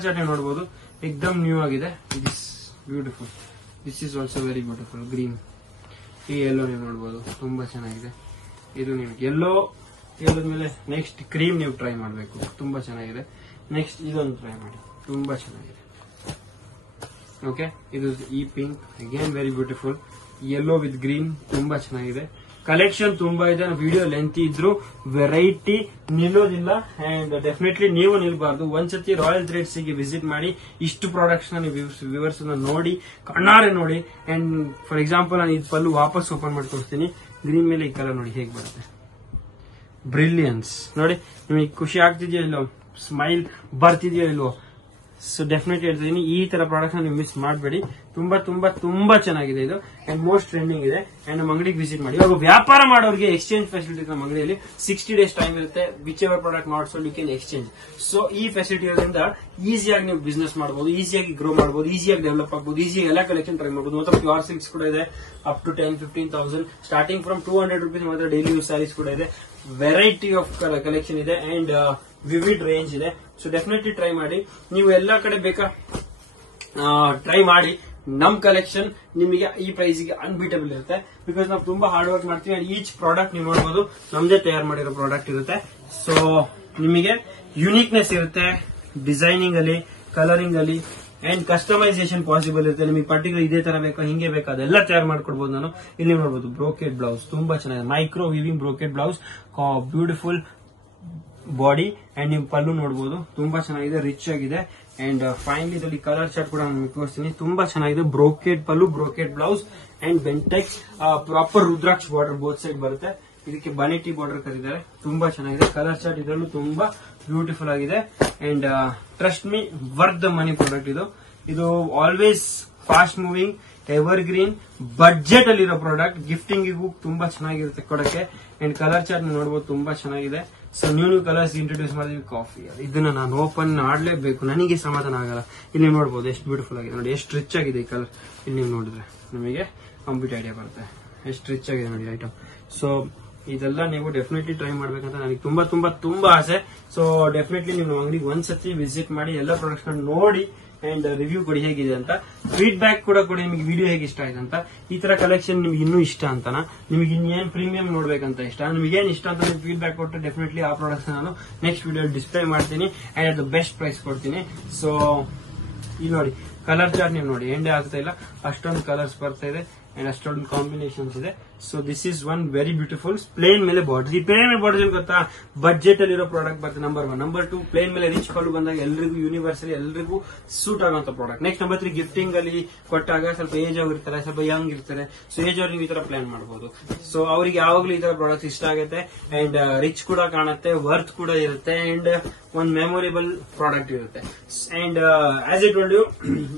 chart ನೋಡಬಹುದು, ಎಕ್ದಮ್ ನ್ಯೂ ಆಗಿದೆ. This beautiful, this is also very beautiful. Green, ಈ ಯೆಲ್ಲೋ ನೀವು ನೋಡಬಹುದು, ತುಂಬಾ ಚೆನ್ನಾಗಿದೆ. ಇದು ನಿಮ್ಗೆ ಯೆಲ್ಲೋ ಮೇಲೆ ನೆಕ್ಸ್ಟ್ ಕ್ರೀಮ್ ನೀವು ಟ್ರೈ ಮಾಡಬೇಕು, ತುಂಬಾ ಚೆನ್ನಾಗಿದೆ. ನೆಕ್ಸ್ಟ್ ಇದೊಂದು ಟ್ರೈ ಮಾಡಿ, ತುಂಬಾ ಚೆನ್ನಾಗಿದೆ. ಓಕೆ, ಇದು ಈ pink again very beautiful. Yellow with green ತುಂಬಾ ಚೆನ್ನಾಗಿದೆ. ಕಲೆಕ್ಷನ್ ತುಂಬಾ ಇದೆ. ವಿಡಿಯೋ ಲೆಂತ್ ಇದ್ರು ವೆರೈಟಿ ನಿಲ್ಲೋದಿಲ್ಲ. ಅಂಡ್ ಡೆಫಿನೆಟ್ಲಿ ನೀವು ನಿಲ್ಬಾರ್ದು. ಒಂದ್ಸತಿ ರಾಯಲ್ ಥ್ರೆಡ್ಸ್ ಗೆ ವಿಸಿಟ್ ಮಾಡಿ, ಇಷ್ಟು ಪ್ರಾಡಕ್ಟ್ಸ್ ನ ವ್ಯೂವರ್ಸ್ ನೋಡಿ, ಕಣ್ಣಾರೆ ನೋಡಿ. ಅಂಡ್ ಫಾರ್ ಎಕ್ಸಾಂಪಲ್ ನಾನು ಇದು ಪಲ್ಲು ವಾಪಸ್ ಓಪನ್ ಮಾಡಿ ತೋರಿಸ್ತೀನಿ. ಗ್ರೀನ್ ಮೇಲೆ ಈ ಕಲರ್ ನೋಡಿ ಹೇಗೆ ಬರುತ್ತೆ, ಬ್ರಿಲಿಯನ್ಸ್. ನೋಡಿ ನಿಮಗೆ ಖುಷಿ ಆಗ್ತಿದೆಯೋ ಇಲ್ಲೋ, ಸ್ಮೈಲ್ ಬರ್ತಿದೆಯೋ ಇಲ್ವೋ? ಸೊ ಡೆಫಿನೆಟ್ಲಿ ಹೇಳ್ತಿದ್ದೀನಿ, ಈ ತರ ಪ್ರಾಡಕ್ಟ್ ನೀವು ಮಿಸ್ ಮಾಡಬೇಡಿ. ತುಂಬಾ ತುಂಬಾ ತುಂಬಾ ಚೆನ್ನಾಗಿದೆ ಇದು, ಅಂಡ್ ಮೋಸ್ಟ್ ಟ್ರೆಂಡಿಂಗ್ ಇದೆ. ಅಂಡ್ ನಮ್ಮ ಅಂಗಡಿಗೆ ವಿಸಿಟ್ ಮಾಡಿ. ಇವಾಗ ವ್ಯಾಪಾರ ಮಾಡೋರಿಗೆ ಎಕ್ಸ್ಚೇಂಜ್ ಫೆಸಿಲಿಟಿ ನಮ್ಮ ಅಂಗಡಿಯಲ್ಲಿ 60 days ಟೈಮ್ ಇರುತ್ತೆ. Whichever product not sold you can exchange. So ಈ ಫೆಸಿಲಿಟಿ ಇರೋದ್ರಿಂದ ಈಸಿಯಾಗಿ ನೀವು ಬಿಸ್ನೆಸ್ ಮಾಡಬಹುದು, ಈಸಿಯಾಗಿ ಗ್ರೋ ಮಾಡಬಹುದು, ಈಸಿಯಾಗಿ ಡೆವಲಪ್ ಆಗಬಹುದು, ಈಸಿಯಾಗಿ ಎಲ್ಲ ಕಲೆಕ್ಷನ್ ಟ್ರೈ ಮಾಡಬಹುದು. ಮತ್ತೆ ಪ್ಯೂರ್ ಸಿಲ್ಕ್ಸ್ ಕೂಡ ಇದೆ, up to 10,000-15,000, starting from 200 rupees ಮಾತ್ರ ಡೈಲಿ ಯೂಸ್ ಸ್ಯಾರೀಸ್ ಕೂಡ ಇದೆ. ವೆರೈಟಿ ಆಫ್ ಕಲೆಕ್ಷನ್ ಇದೆ ಅಂಡ್ ವಿವಿಡ್ ರೇಂಜ್ ಇದೆ. ಸೊ ಡೆಫಿನೆಟ್ಲಿ ಟ್ರೈ ಮಾಡಿ. ನೀವು ಎಲ್ಲಾ ಕಡೆ ಬೇಕಾ ಟ್ರೈ ಮಾಡಿ. ನಮ್ ಕಲೆಕ್ಷನ್ ನಿಮಗೆ ಈ ಪ್ರೈಸ್ಗೆ ಅನ್ಬೀಟಬಲ್ ಇರುತ್ತೆ. ಬಿಕಾಸ್ ನಾವು ತುಂಬಾ ಹಾರ್ಡ್ ವರ್ಕ್ ಮಾಡ್ತೀವಿ. ಅಂಡ್ ಈಚ್ ಪ್ರಾಡಕ್ಟ್ ನೀವು ನೋಡಬಹುದು ನಮ್ದೇ ತಯಾರು ಮಾಡಿರೋ ಪ್ರಾಡಕ್ಟ್ ಇರುತ್ತೆ. ಸೊ ನಿಮಗೆ ಯುನೀಕ್ನೆಸ್ ಇರುತ್ತೆ, ಡಿಸೈನಿಂಗ್ ಅಲ್ಲಿ, ಕಲರಿಂಗ್ ಅಲ್ಲಿ, ಅಂಡ್ ಕಸ್ಟಮೈಸೇಷನ್ ಪಾಸಿಬಲ್ ಇರುತ್ತೆ. ನಿಮಗೆ ಪರ್ಟಿಕ್ಯುಲರ್ ಇದೇ ತರ ಬೇಕಾ, ಹಿಂಗೆ ಬೇಕಾ, ಅದೆಲ್ಲ ತಯಾರು ಮಾಡ್ಕೊಡ್ಬೋದು ನಾನು. ಇಲ್ಲಿ ನೋಡಬಹುದು ಬ್ರೋಕೆಡ್ ಬ್ಲೌಸ್ ತುಂಬಾ ಚೆನ್ನಾಗಿದೆ, micro viewing brocade blouse, beautiful body. And ನೀವು ಪಲ್ಲು ನೋಡಬಹುದು, ತುಂಬಾ ಚೆನ್ನಾಗಿದೆ, ರಿಚ್ ಆಗಿದೆ. ಅಂಡ್ ಫೈನಲಿ ಇದರಲ್ಲಿ ಕಲರ್ ಚಾರ್ಟ್ ಕೂಡ ನಾನು ತೋರಿಸ್ತೀನಿ. ತುಂಬಾ ಚೆನ್ನಾಗಿದೆ. Brocade pallu, brocade blouse, and Bentex proper rudraksha border both side ಬರುತ್ತೆ. ಇದಕ್ಕೆ ಬನೆಟಿ ಬಾರ್ಡರ್ ಕರಿದ್ದಾರೆ. ತುಂಬಾ ಚೆನ್ನಾಗಿದೆ. ಕಲರ್ ಚಾರ್ಟ್ ಇದರಲ್ಲೂ ತುಂಬಾ ಬ್ಯೂಟಿಫುಲ್ ಆಗಿದೆ. And trust me, worth the money product ಇದು. ಇದು always fast moving, ever green, budget ಅಲ್ಲಿರೋ ಪ್ರಾಡಕ್ಟ್. ಗಿಫ್ಟಿಂಗಿಗೂ ತುಂಬಾ ಚೆನ್ನಾಗಿರುತ್ತೆ ಕೊಡಕ್ಕೆ. ಅಂಡ್ ಕಲರ್ ಚಾರ್ಟ್ ನೋಡಬಹುದು, ತುಂಬಾ ಚೆನ್ನಾಗಿದೆ. ಸೊ ನ್ಯೂ ಕಲರ್ಸ್ ಇಂಟ್ರೊಡ್ಯೂಸ್ ಮಾಡಿದ್ವಿ. ಕಾಫಿ, ಇದನ್ನ ನಾನು ಓಪನ್ ಮಾಡಲೇಬೇಕು, ನನಗೆ ಸಮಾಧಾನ ಆಗಲ್ಲ. ಇಲ್ಲಿ ನೋಡಬಹುದು ಎಷ್ಟು ಬ್ಯೂಟಿಫುಲ್ ಆಗಿದೆ ನೋಡಿ, ಎಷ್ಟು ರಿಚ್ ಆಗಿದೆ ಈ ಕಲರ್. ಇಲ್ಲಿ ನೀವು ನೋಡಿದ್ರೆ ನಿಮಗೆ ಕಂಪ್ಲೀಟ್ ಐಡಿಯಾ ಬರುತ್ತೆ ಎಷ್ಟು ರಿಚ್ ಆಗಿದೆ ನೋಡಿ ಐಟಮ್. ಸೊ ಇದೆಲ್ಲ ನೀವು ಡೆಫಿನೆಟ್ಲಿ ಟ್ರೈ ಮಾಡ್ಬೇಕಂತ ನನಗೆ ತುಂಬಾ ತುಂಬಾ ತುಂಬಾ ಆಸೆ. ಸೊ ಡೆಫಿನೆಟ್ಲಿ ನೀವು ಅಂಗಡಿಗೆ ಒಂದ್ಸತಿ ವಿಸಿಟ್ ಮಾಡಿ, ಎಲ್ಲ ಪ್ರಾಡಕ್ಟ್ಸ್ ನೋಡಿ ಅಂಡ್ ರಿವ್ಯೂ ಕೊಡಿ ಹೇಗಿದೆ ಅಂತ. ಫೀಡ್ಬ್ಯಾಕ್ ಕೂಡ ಕೊಡಿ, ನಿಮಗೆ ವಿಡಿಯೋ ಹೇಗೆ ಇಷ್ಟ ಆಯ್ತು ಅಂತ. ಈ ತರ ಕಲೆಕ್ಷನ್ ನಿಮ್ಗೆ ಇನ್ನೂ ಇಷ್ಟ ಅಂತನಾ, ನಿಮಗೆ ಇನ್ನೇನ್ ಪ್ರೀಮಿಯಂ ನೋಡ್ಬೇಕಂತ ಇಷ್ಟ, ನಿಮಗೇನ್ ಇಷ್ಟ ಅಂತ ನೀವು ಫೀಡ್ಬ್ಯಾಕ್ ಕೊಟ್ಟರೆ ಡೆಫಿನೆಟ್ಲಿ ಆ ಪ್ರಾಡಕ್ಟ್ಸ್ ನಾನು ನೆಕ್ಸ್ಟ್ ವಿಡಿಯೋ ಡಿಸ್ಪ್ಲೇ ಮಾಡ್ತೀನಿ and at the best price ಕೊಡ್ತೀನಿ. ಸೊ ಇಲ್ಲಿ ನೋಡಿ ಕಲರ್ ಚಾರ್ಟ್ ನೀವು ನೋಡಿ, ಎಂಡೇ ಆಗ್ತಾ ಇಲ್ಲ, ಅಷ್ಟೊಂದು ಕಲರ್ಸ್ ಬರ್ತಾ ಇದೆ ಅಂಡ್ ಅಷ್ಟೊಂದು ಕಾಂಬಿನೇಷನ್ಸ್ ಇದೆ. So this is one very beautiful plain ಮೇಲೆ ಬಾರ್ಡರ್. ಈ ಪ್ಲೇನ್ ಮೇಲೆ ಬಾರ್ಡರ್ ಏನ್ ಗೊತ್ತಾ, ಬಜೆಟ್ ಅಲ್ಲಿರೋ ಪ್ರಾಡಕ್ಟ್ ಬರುತ್ತೆ. ನಂಬರ್ 1. ನಂಬರ್ 2 ಪ್ಲೇನ್ ಮೇಲೆ ರಿಚ್ ಪಲ್ಲು ಬಂದಾಗ ಎಲ್ರಿಗೂ ಯೂನಿವರ್ಸಲಿ ಎಲ್ರಿಗೂ ಸೂಟ್ ಆಗುವಂತ ಪ್ರಾಡಕ್ಟ್. ನೆಕ್ಸ್ಟ್ ನಂಬರ್ 3 ಗಿಫ್ಟಿಂಗ್ ಅಲ್ಲಿ ಕೊಟ್ಟಾಗ ಸ್ವಲ್ಪ ಏಜ್ ಆಗಿರ್ತಾರೆ, ಸ್ವಲ್ಪ ಯಂಗ್ ಇರ್ತಾರೆ. ಸೊ ಏಜ್ ಅವ್ರಿಗೆ ಈ ತರ ಪ್ಲಾನ್ ಮಾಡಬಹುದು. ಸೊ ಅವ್ರಿಗೆ ಯಾವಾಗಲೂ ಈ ತರ ಪ್ರಾಡಕ್ಟ್ ಇಷ್ಟ ಆಗುತ್ತೆ ಅಂಡ್ ರಿಚ್ ಕೂಡ ಕಾಣುತ್ತೆ, ವರ್ತ್ ಕೂಡ ಇರುತ್ತೆ ಅಂಡ್ ಒಂದು ಮೆಮೊರೇಬಲ್ ಪ್ರಾಡಕ್ಟ್ ಇರುತ್ತೆ. And as it told you,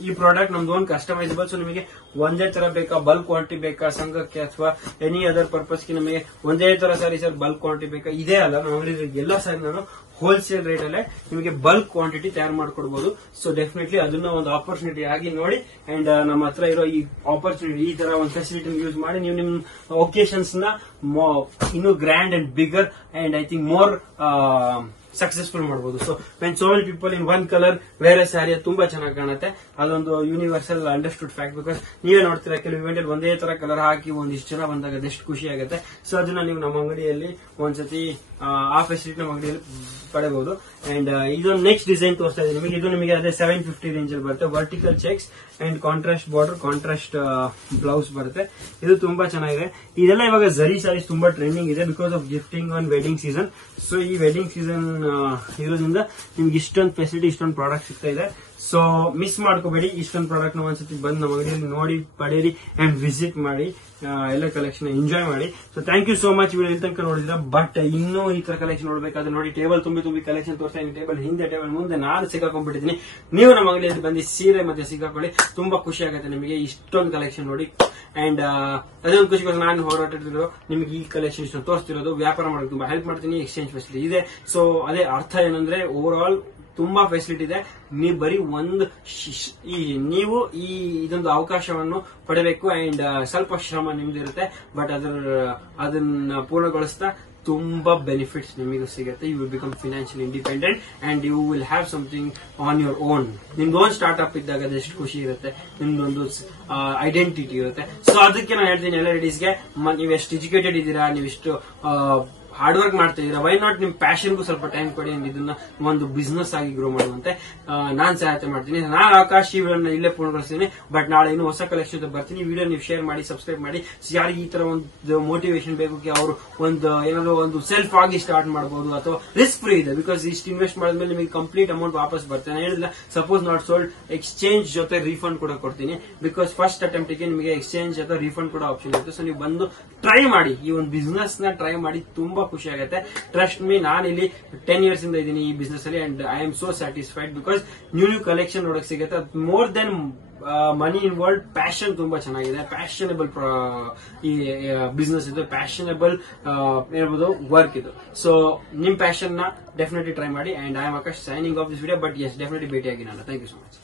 ಈ ಪ್ರಾಡಕ್ಟ್ ನಮ್ದು ಒಂದು ಕಸ್ಟಮೈಸಬಲ್. ಸೊ ನಿಮಗೆ ಒಂದೇ ತರ ಬೇಕಾ, ಬಲ್ಕ್ ಕ್ವಾಂಟಿಟಿ ಬೇಕಾ, ಸಂಘಕ್ಕೆ ಅಥವಾ ಎನಿ ಅದರ್ ಪರ್ಪಸ್ಗೆ ನಮಗೆ ಒಂದೇ ತರ ಸಾರಿ ಸರ್ ಬಲ್ಕ್ ಕ್ವಾಂಟಿಟಿ ಬೇಕಾ, ಇದೇ ಅಲ್ಲ. ನಾವು ಎಲ್ಲ ಸಾರಿ ನಾನು ಹೋಲ್ಸೇಲ್ ರೇಟ್ ಅಲ್ಲೇ ನಿಮಗೆ ಬಲ್ಕ್ ಕ್ವಾಂಟಿಟಿ ತಯಾರು ಮಾಡ್ಕೊಡ್ಬಹುದು. ಸೊ ಡೆಫಿನೆಟ್ಲಿ ಅದನ್ನ ಒಂದು ಆಪರ್ಚುನಿಟಿ ಆಗಿ ನೋಡಿ. ಅಂಡ್ ನಮ್ಮ ಹತ್ರ ಇರೋ ಈ ಆಪರ್ಚುನಿಟಿ, ಈ ತರ ಒಂದು ಫೆಸಿಲಿಟಿ ಯೂಸ್ ಮಾಡಿ ನೀವು ನಿಮ್ ಒಕೇಶನ್ಸ್ ನ ಇನ್ನೂ grand and bigger and I think more successful ಮಾಡಬಹುದು. So when so many people in one colour ಬೇರೆ ಸ್ಯಾರಿ ತುಂಬಾ ಚೆನ್ನಾಗಿ ಕಾಣುತ್ತೆ. ಅದೊಂದು ಯೂನಿವರ್ಸಲ್ ಅಂಡರ್ಸ್ಟುಡ್ ಫ್ಯಾಕ್ಟ್. ಬಿಕಾಸ್ ನೀವೇ ನೋಡ್ತೀರಾ, ಕೆಲವು ಇವೆಂಟ್ ಅಲ್ಲಿ ಒಂದೇ ತರ ಕಲರ್ ಹಾಕಿ ಒಂದಿಷ್ಟು ಜನ ಬಂದಾಗ ಅದೆಷ್ಟು ಖುಷಿ ಆಗುತ್ತೆ. ಸೊ ಅದನ್ನ ನೀವು ನಮ್ಮ ಅಂಗಡಿಯಲ್ಲಿ ಒಂದ್ಸತಿ ಆ ಫೆಸಿಲಿಟಿ ನಮ್ಮ ಅಂಗಡಿಯಲ್ಲಿ ಪಡೆಯಬಹುದು. ಅಂಡ್ ಇದೊಂದು ನೆಕ್ಸ್ಟ್ ಡಿಸೈನ್ ತೋರಿಸ್ತಾ ಇದೆ ನಿಮಗೆ. ಇದು ನಿಮಗೆ ಅದೇ 750 ರೇಂಜ್ ಅಲ್ಲಿ ಬರುತ್ತೆ. Vertical checks and contrast border, contrast blouse ಬರುತ್ತೆ. ಇದು ತುಂಬಾ ಚೆನ್ನಾಗಿದೆ. ಇದೆಲ್ಲ ಇವಾಗ ಝರಿ ಸ್ಯಾರೀಸ್ ತುಂಬಾ ಟ್ರೆಂಡಿಂಗ್ ಇದೆ because of gifting on wedding season. So ಈ ವೆಡ್ಡಿಂಗ್ ಸೀಸನ್ ಇರೋದ್ರಿಂದ ನಿಮ್ಗೆ ಇಷ್ಟೊಂದು ಫೆಸಿಲಿಟಿ, ಇಷ್ಟೊಂದು ಪ್ರಾಡಕ್ಟ್ ಸಿಗ್ತಾ ಇದೆ. ಸೊ ಮಿಸ್ ಮಾಡ್ಕೋಬೇಡಿ. ಇಷ್ಟೊಂದು ಪ್ರಾಡಕ್ಟ್ ನ ಒಂದ್ಸತಿ ಬಂದು ನಮ್ಮ ಅಂಗಡಿಯಲ್ಲಿ ನೋಡಿ, ಪಡೆಯಿರಿ ಅಂಡ್ ವಿಸಿಟ್ ಮಾಡಿ, ಎಲ್ಲ ಕಲೆಕ್ಷನ್ ಎಂಜಾಯ್ ಮಾಡಿ. So thank you so much. ಇಲ್ಲಿ ತನಕ ನೋಡಿದ್ರ, ಬಟ್ ಇನ್ನೂ ಈ ತರ ಕಲೆಕ್ಷನ್ ನೋಡ್ಬೇಕಾದ್ರೆ ನೋಡಿ, ಟೇಬಲ್ ತುಂಬಿ ಕಲೆಕ್ಷನ್ ತೋರಿಸ್ತಾ ಇದ್ದೀನಿ. ಟೇಬಲ್ ಹಿಂದೆ, ಟೇಬಲ್ ಮುಂದೆ ನಾನು ಸಿಕ್ಕಾಕೊಂಡ್ಬಿಟ್ಟಿದ್ದೀನಿ. ನೀವು ನಮ್ಮ ಅಂಗಡಿಯಲ್ಲಿ ಬಂದು ಸೀರೆ ಮತ್ತೆ ಸಿಕ್ಕಾಕೊಳ್ಳಿ, ತುಂಬಾ ಖುಷಿ ಆಗುತ್ತೆ ನಿಮಗೆ ಇಷ್ಟೊಂದು ಕಲೆಕ್ಷನ್ ನೋಡಿ. ಅಂಡ್ ಅದೊಂದು ಖುಷಿಗೋಸ್ಕರ ನಾನು ಹೋರಾಟಿದ್ರು ನಿಮಗೆ ಈ ಕಲೆಕ್ಷನ್ ಇಷ್ಟ ತೋರಿಸ್ತಿರೋದು. ವ್ಯಾಪಾರ ಮಾಡೋಕೆ ತುಂಬಾ ಹೆಲ್ಪ್ ಮಾಡ್ತೀನಿ. ಎಕ್ಸ್ಚೇಂಜ್ ಫೆಸಿಲಿಟಿ ಇದೆ. ಸೊ ಅದೇ ಅರ್ಥ ಏನಂದ್ರೆ ಓವರ್ ಆಲ್ ತುಂಬಾ ಫೆಸಿಲಿಟಿ ಇದೆ. ನೀವು ಬರೀ ನೀವು ಈ ಇದೊಂದು ಅವಕಾಶವನ್ನು ಪಡೆಯಬೇಕು. ಅಂಡ್ ಸ್ವಲ್ಪ ಶ್ರಮ ನಿಮ್ದಿರುತ್ತೆ, ಬಟ್ ಅದನ್ನ ಪೂರ್ಣಗೊಳಿಸ್ತಾ ತುಂಬಾ ಬೆನಿಫಿಟ್ಸ್ ನಿಮಗೂ ಸಿಗುತ್ತೆ. You will become financially independent and you will have something on your own. ನಿಮ್ದು ಓನ್ ಸ್ಟಾರ್ಟ್ಅಪ್ ಇದ್ದಾಗ ಅದೆಷ್ಟು ಖುಷಿ ಇರುತ್ತೆ, ನಿಮ್ದೊಂದು ಐಡೆಂಟಿಟಿ ಇರುತ್ತೆ. ಸೊ ಅದಕ್ಕೆ ನಾನು ಹೇಳ್ತೀನಿ ಎಲ್ಲ ಲೇಡೀಸ್ಗೆ, ನೀವು ಎಷ್ಟು ಎಜುಕೇಟೆಡ್ ಇದ್ದೀರಾ, ನೀವಿಷ್ಟು ಹಾರ್ಡ್ ವರ್ಕ್ ಮಾಡ್ತಾ ಇದೀರಾ, ವೈ ನಾಟ್ ನಿಮ್ ಪ್ಯಾಷನ್ಗೂ ಸ್ವಲ್ಪ ಟೈಮ್ ಕೊಡಿ. ಇದನ್ನ ಒಂದು ಬಿಸ್ನೆಸ್ ಆಗಿ ಗ್ರೋ ಮಾಡುವಂತೆ ನಾನ್ ಸಹಾಯತೆ ಮಾಡ್ತೀನಿ. ನಾನು ಆಕಾಶ್ ಈ ವಿಡಿಯೋನ ಇಲ್ಲೇ ಪೂರ್ಣಗೊಳಿಸ್ತೀನಿ. ಬಟ್ ನಾಳೆ ಇನ್ನೂ ಹೊಸ ಕಲೆಕ್ಷನ್ ಬರ್ತೀನಿ. ವಿಡಿಯೋ ನೀವು ಶೇರ್ ಮಾಡಿ, ಸಬ್ಸ್ಕ್ರೈಬ್ ಮಾಡಿ. ಯಾರಿಗೆ ಈ ತರ ಒಂದು ಮೋಟಿವೇಶನ್ ಬೇಕು, ಅವರು ಒಂದು ಏನಾದ್ರು ಒಂದು ಸೆಲ್ಫ್ ಆಗಿ ಸ್ಟಾರ್ಟ್ ಮಾಡಬಹುದು, ಅಥವಾ ರಿಸ್ಕ್ ಫ್ರೀ ಇದೆ. ಬಿಕಾಸ್ ಇಷ್ಟು ಇನ್ವೆಸ್ಟ್ ಮಾಡಿದ್ಮೇಲೆ ನಿಮಗೆ ಕಂಪ್ಲೀಟ್ ಅಮೌಂಟ್ ವಾಪಸ್ ಬರ್ತೇನೆ. ನಾನು ಹೇಳಿಲ್ಲ, ಸಪೋಸ್ ನಾಟ್ ಸೋಲ್ಡ್, ಎಕ್ಸ್ಚೇಂಜ್ ಜೊತೆ ರೀಫಂಡ್ ಕೂಡ ಕೊಡ್ತೀನಿ. ಬಿಕಾಸ್ ಫಸ್ಟ್ ಅಟೆಂಪ್ಟ್ ಗೆ ನಿಮಗೆ ಎಕ್ಸ್ಚೇಂಜ್ ಅಥವಾ ರೀಫಂಡ್ ಕೂಡ ಆಪ್ಷನ್ ಇರುತ್ತೆ. ಸೊ ನೀವು ಬಂದು ಟ್ರೈ ಮಾಡಿ, ಈ ಒಂದು ಬಿಸ್ನೆಸ್ ನ ಟ್ರೈ ಮಾಡಿ, ತುಂಬಾ ಖುಷಿ ಆಗುತ್ತೆ. ಟ್ರಸ್ಟ್ ಮೀ, ನಾನು ಇಲ್ಲಿ 10 years ಇಂದ ಇದ್ದೀನಿ ಈ ಬಿಸ್ನೆಸ್ ಅಲ್ಲಿ. And I am so satisfied because new collection ನೋಡಕ್ ಸಿಗುತ್ತೆ. ಮೋರ್ ದೆನ್ ಮನಿ ಇನ್ವಾಲ್ವ್, ಪ್ಯಾಷನ್ ತುಂಬಾ ಚೆನ್ನಾಗಿದೆ. ಪ್ಯಾಷನಬಲ್ ಈ ಬಿಸ್ನೆಸ್ ಇದು, ಪ್ಯಾಷನಬಲ್ ಹೇಳ್ಬೋದು ವರ್ಕ್ ಇದು. ಸೊ ನಿಮ್ ಪ್ಯಾಷನ್ ನ ಡೆಫಿನೆಟ್ಲಿ ಟ್ರೈ ಮಾಡಿ. And I am Akash signing off this video. But yes, definitely ಭೇಟಿಯಾಗಿ ನಾನು. Thank you so much.